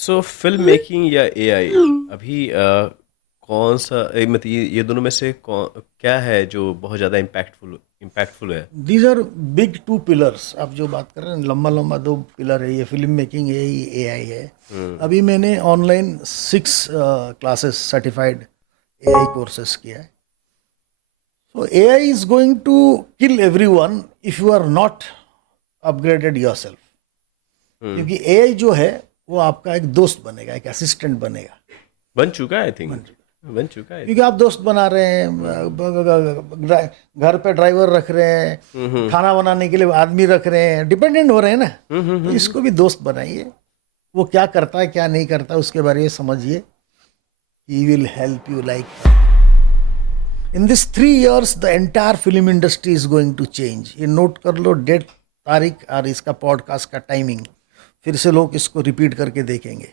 So film making या AI अभी कौन सा मतलब ये दोनों में से क्या है जो बहुत ज़्यादा इम्पैक्टफुल है? These are big two pillars. आप जो बात कर रहे हैं, लंबा लंबा दो पिलर है, ये फिल्म मेकिंग है, ये एआई है। हम्म। अभी मैंने online 6 classes certified AI courses किया है। So AI is going to kill everyone if you are not upgraded yourself. Hmm. क्योंकि एआई जो है वो आपका एक दोस्त बनेगा, एक असिस्टेंट बनेगा। बन चुका है, आई थिंक। बन बन चुका है, आई क्योंकि थिंक। आप दोस्त बना रहे हैं, घर पे ड्राइवर रख रहे हैं, हम्म। खाना बनाने के लिए आदमी रख रहे हैं, डिपेंडेंट हो रहे हैं ना। तो हम्म। इसको भी दोस्त बनाइए। वो क्या करता है क्या नहीं करता उसके बारे में समझिए। He will help you like in this 3 years the entire film industry is going to change. ये नोट कर लो, डेट, तारीख और इसका पॉडकास्ट का टाइमिंग। फिर से लोग इसको रिपीट करके देखेंगे।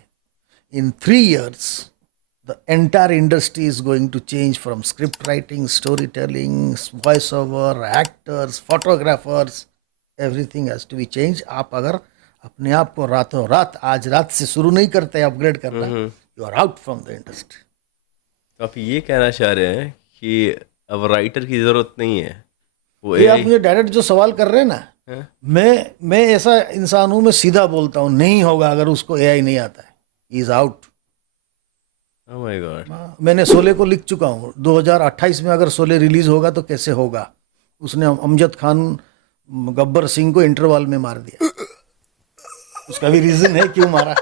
In 3 years, the entire industry is going to change from script writing, storytelling, voiceover, actors, photographers. Everything has to be changed. आप अगर अपने आप को रातों रात आज रात से शुरू नहीं करते अपग्रेड करना, hmm. You are out from the industry. तो आप ये कहना चाह रहे हैं कि अब राइटर की ज़रूरत नहीं है, वो ये आप एआई मुझे डायरेक्ट जो सवाल कर रहे हैं ना, है? मैं ऐसा इंसान हूं, मैं सीधा बोलता हूं, नहीं होगा अगर उसको एआई नहीं आता है। Is out. Oh my God. मैंने शोले को लिख चुका हूँ। 2028 में अगर शोले रिलीज होगा तो कैसे होगा। उसने अमजद खान, गब्बर सिंह को इंटरवल में मार दिया। उसका भी रीजन है क्यों मारा।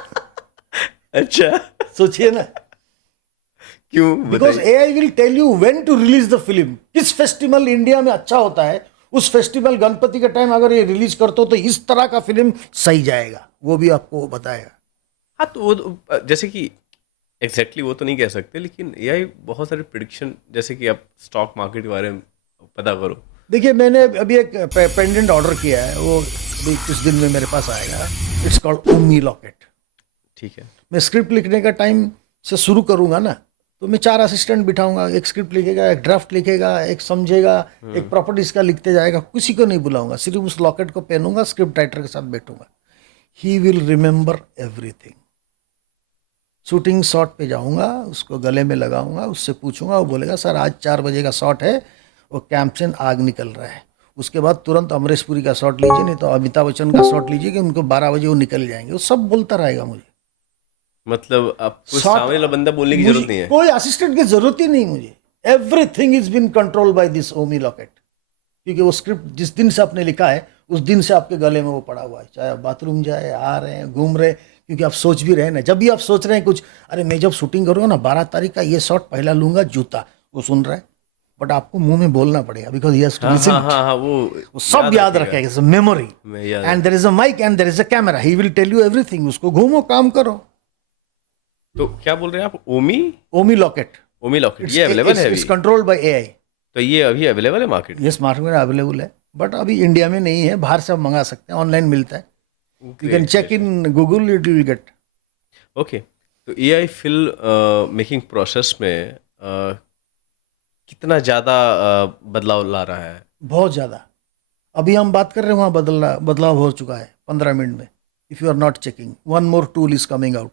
अच्छा। सोचिए ना। क्यों, बिकॉज बताइए। AI will tell you when to release the film. किस फेस्टिवल इंडिया में अच्छा होता है, उस फेस्टिवल गणपति के टाइम अगर ये रिलीज करते हो तो इस तरह का फिल्म सही जाएगा, वो भी आपको बताएगा। हाँ, तो जैसे कि एग्जैक्टली वो तो नहीं कह सकते, लेकिन एआई बहुत सारे प्रिडिक्शन, जैसे कि आप स्टॉक मार्केट के बारे में पता करो। देखिए, मैंने अभी एक पेंडेंट ऑर्डर किया है, वो अभी कुछ दिन में मेरे पास आएगा। It's called Omi locket. ठीक है। मैं स्क्रिप्ट लिखने का टाइम से शुरू करूंगा ना, तो मैं 4 असिस्टेंट बिठाऊंगा। एक स्क्रिप्ट लिखेगा, एक ड्राफ्ट लिखेगा, एक समझेगा, एक प्रॉपर्टीज का लिखते जाएगा। किसी को नहीं बुलाऊंगा, सिर्फ उस लॉकेट को पहनूंगा, स्क्रिप्ट राइटर के साथ बैठूंगा। He will remember everything. Shooting shot पे जाऊंगा, उसको गले में लगाऊंगा, उससे पूछूंगा, वो बोलेगा सर आज 4 बजे का शॉट है, वो कैंप से आग निकल रहा है। उसके बाद तुरंत अमरीश पुरी का शॉट लीजिए, नहीं तो अमिताभ बच्चन का शॉट लीजिए कि उनको 12 बजे वो निकल जाएंगे। वो सब बोलता रहेगा मुझे। मतलब आपको शॉर्ट, सामने वाला बंदा बोलने की मुझे जरूरत नहीं है। कोई असिस्टेंट की जरूरत ही नहीं मुझे। Everything is been control by this ओमी लॉकेट। क्योंकि वो स्क्रिप्ट जिस दिन से आपने लिखा है उस दिन से आपके गले में वो पड़ा हुआ है, चाहे आप बाथरूम जाए, आ रहे हैं, घूम रहे हैं। क्योंकि आप सोच भी रहे हैं ना, जब भी आप सोच रहे हैं कुछ, अरे मैं जब शूटिंग करूँगा ना 12 तारीख का ये शॉट पहला लूंगा, जूता, वो सुन रहा है। बट आपको मुंह में बोलना पड़ेगा, बिकॉज ही हैज टू हाँ लिसन हाँ इट। हाँ हाँ, वो वो सब याद याद रखेगा। रखेगा, मेमोरी। मैं याद एंड रख। There is a mic and there is a camera, he will tell you everything. उसको घूमो, काम करो। तो क्या बोल रहे हैं आप, ओमी? ओमी लॉकेट। ओमी लॉकेट इट्स ये अवेलेबल है इट्स अभी? Controlled by AI. तो ये अभी अवेलेबल है मार्केट में? ये स्मार्ट में अवेलेबल है, बट अभी इंडिया में नहीं है। बाहर से आप मंगा सकते हैं, ऑनलाइन मिलता है। You can great check great. In Google, it will get. Okay. तो एआई फिल्म मेकिंग प्रोसेस में कितना ज़्यादा बदलाव ला रहा है? बहुत ज़्यादा। अभी हम बात कर रहे हैं, वहाँ बदलाव हो चुका है 15 मिनट में। If you are not checking, one more tool is coming out.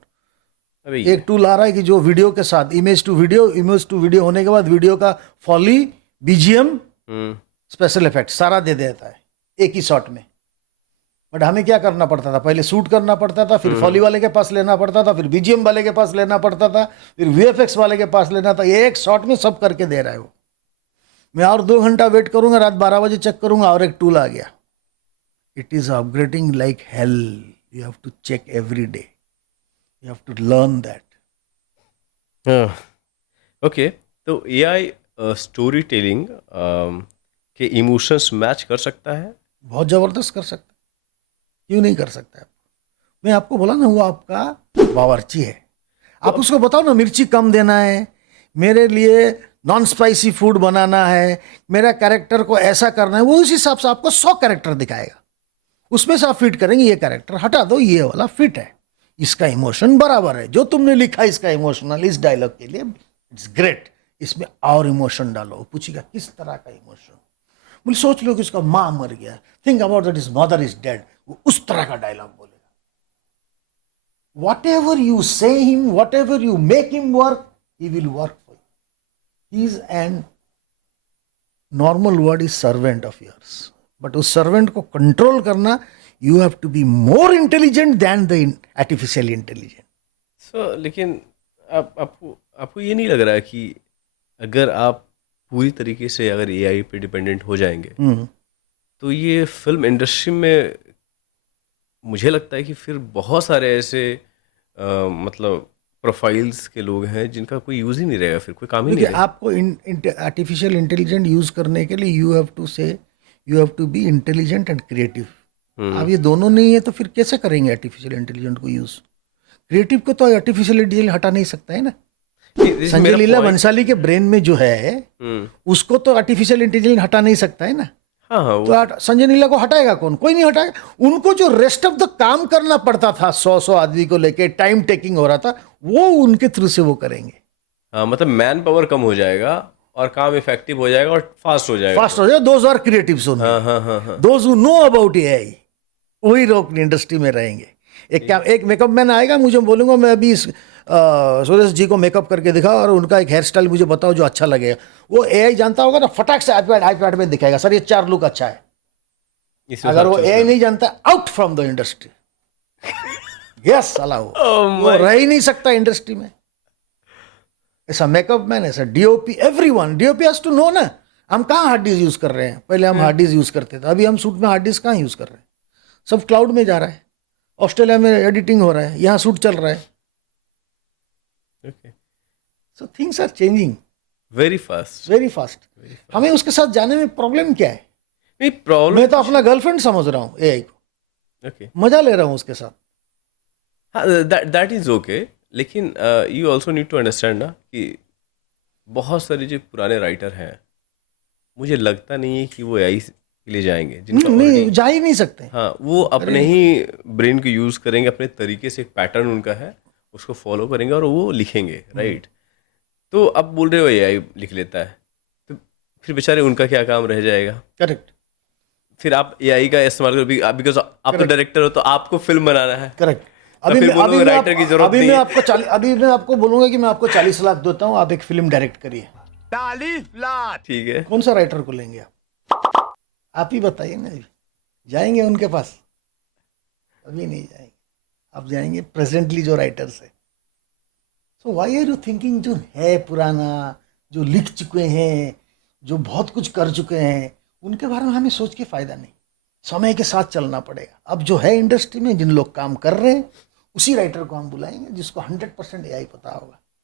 अबे ये। एक टूल आ रहा है कि जो वीडियो के साथ इमेज टू वीडियो होने के बाद वीडियो का फॉली, बीजीएम, हम्म। स्पेशल इफेक्ट सारा दे देता है एक ही शॉट में। बट हमें क्या करना पड़ता था, पहले शूट करना पड़ता था, फिर फॉली वाले के पास लेना पड़ता था, फिर बीजीएम वाले के पास लेना पड़ता था, फिर वीएफएक्स वाले के पास लेना था। ये एक शॉट में सब करके दे रहा है वो। मैं और 2 घंटा वेट करूंगा, रात 12 बजे चेक करूंगा और एक टूल आ गया। It is upgrading like hell. You have to check every day, you have to learn that. हाँ। ओके। तो एआई स्टोरी टेलिंग के इमोशंस मैच कर सकता है? बहुत जबरदस्त कर सकता है, क्यों नहीं कर सकता है। मैं आपको बोला ना, वो आपका बावर्ची है। तो आप अब। उसको बताओ ना, मिर्ची कम देना है, मेरे लिए नॉन स्पाइसी फूड बनाना है, मेरा कैरेक्टर को ऐसा करना है, वो उस हिसाब से आपको 100 कैरेक्टर दिखाएगा। उसमें से आप फिट करेंगे, ये कैरेक्टर हटा दो, ये वाला फिट है, इसका इमोशन बराबर है, जो तुमने लिखा इसका इमोशनल इस डायलॉग के लिए इट्स ग्रेट, इसमें और इमोशन डालो। वो पूछेगा किस तरह का इमोशन। बोले सोच लो कि उसका माँ मर गया, think about that is mother is dead, वो उस तरह का डायलॉग बोलेगा। whatever you say him, whatever you make him work, he will work for you. He is an normal word is servant of yours. But उस servant को control करना, you have to be more intelligent than the artificial intelligence. सो लेकिन आपको ये नहीं लग रहा कि अगर आप पूरी तरीके से अगर एआई पे डिपेंडेंट हो जाएंगे तो ये फिल्म इंडस्ट्री में मुझे लगता है कि फिर बहुत सारे ऐसे मतलब प्रोफाइल्स के लोग हैं जिनका कोई यूज़ ही नहीं रहेगा, फिर कोई काम ही नहीं देखिए, आपको आर्टिफिशियल इंटेलिजेंट यूज करने के लिए you have to be intelligent and creative. अब ये दोनों नहीं है तो फिर कैसे करेंगे आर्टिफिशियल इंटेलिजेंट को यूज? क्रिएटिव को तो आर्टिफिशियल इंटेलिजेंस हटा नहीं सकता है ना. रहेगा. संजय लीला भंसाली के ब्रेन में जो है उसको तो आर्टिफिशियल इंटेलिजेंस हटा नहीं सकता है ना. हाँ हाँ तो संजय लीला को हटाएगा कौन? कोई नहीं हटाएगा. उनको जो रेस्ट ऑफ द काम करना पड़ता था 100 आदमी को लेके, टाइम टेकिंग हो रहा था, वो उनके थ्रू से वो करेंगे. हाँ, मतलब मैन पावर कम हो जाएगा और काम इफेक्टिव हो जाएगा और फास्ट हो जाएगा. फास्ट हो जाएगा. Those are creatives only. हाँ हाँ हाँ हाँ. Those who know about AI वही लोग इंडस्ट्री में रहेंगे. एक मेकअप मैन आएगा, मुझे बोलूंगा मैं अभी सुरेश जी को मेकअप करके दिखाओ और उनका एक हेयर स्टाइल मुझे बताओ जो अच्छा लगेगा. वो एआई जानता होगा ना, फटाक से आईपैड में दिखाएगा, सर ये 4 लुक अच्छा है. इस अगर वो हिसाब से एआई नहीं जानता, out from the industry. Yes, साला वो रह ही नहीं सकता इंडस्ट्री में. ऐसा मेकअप मैन, ऐसा DOP, everyone. DOP has to know ना. हम कहाँ हार्ड डिस्क यूज कर रहे हैं? पहले हम हार्ड डिस्क यूज करते थे. अभी हम शूट में हार्ड डिस्क कहाँ यूज कर रहे हैं? सब क्लाउड में जा रहा है. ऑस्ट्रेलिया में एडिटिंग हो रहा है, यहाँ शूट चल रहा है. Okay. So things are changing very fast. Very fast. हमें उसके साथ जाने में प्रॉब्लम क्या है? नहीं प्रॉब्लम. मैं तो अपना गर्लफ्रेंड समझ रहा हूँ एआई को. ओके. मजा ले रहा हूँ उसके साथ. हाँ, दैट इज ओके. लेकिन you also need to understand ना कि बहुत सारे जो पुराने राइटर हैं, मुझे लगता नहीं है कि वो एआई के लिए जाएंगे. जिनका नहीं, already- जा ही नहीं सकते. हाँ, वो अपने ही ब्रेन को यूज़ करेंगे, अपने तरीके से. एक पैटर्न उनका है, उसको फॉलो करेंगे और वो लिखेंगे. राइट. तो अब बोल रहे हो एआई लिख लेता है, तो फिर बेचारे उनका क्या काम रह जाएगा? करेक्ट. फिर आप एआई का इस्तेमाल करो बिकॉज आप तो डायरेक्टर हो, तो आपको फिल्म बनाना है. करेक्ट. तो अभी फिर मैं बोलोगे राइटर की जरूरत नहीं है. अभी मैं आपको बोलूंगा कि मैं आपको 40 लाख देता हूँ, आप एक फिल्म डायरेक्ट करिए. 40 लाख. ठीक है. कौन सा राइटर को लेंगे आप ही बताइए ना. जाएंगे उनके पास? अभी नहीं जाएंगे. आप जाएंगे प्रेजेंटली जो राइटर्स है. So why are you thinking जो है पुराना, जो लिख चुके हैं, जो बहुत कुछ कर चुके हैं, उनके बारे में हमें सोच के फायदा नहीं. समय के साथ चलना पड़ेगा. अब जो है इंडस्ट्री में जिन लोग काम कर रहे हैं, उसी राइटर को हम बुलाएंगे जिसको 100% एआई पता होगा.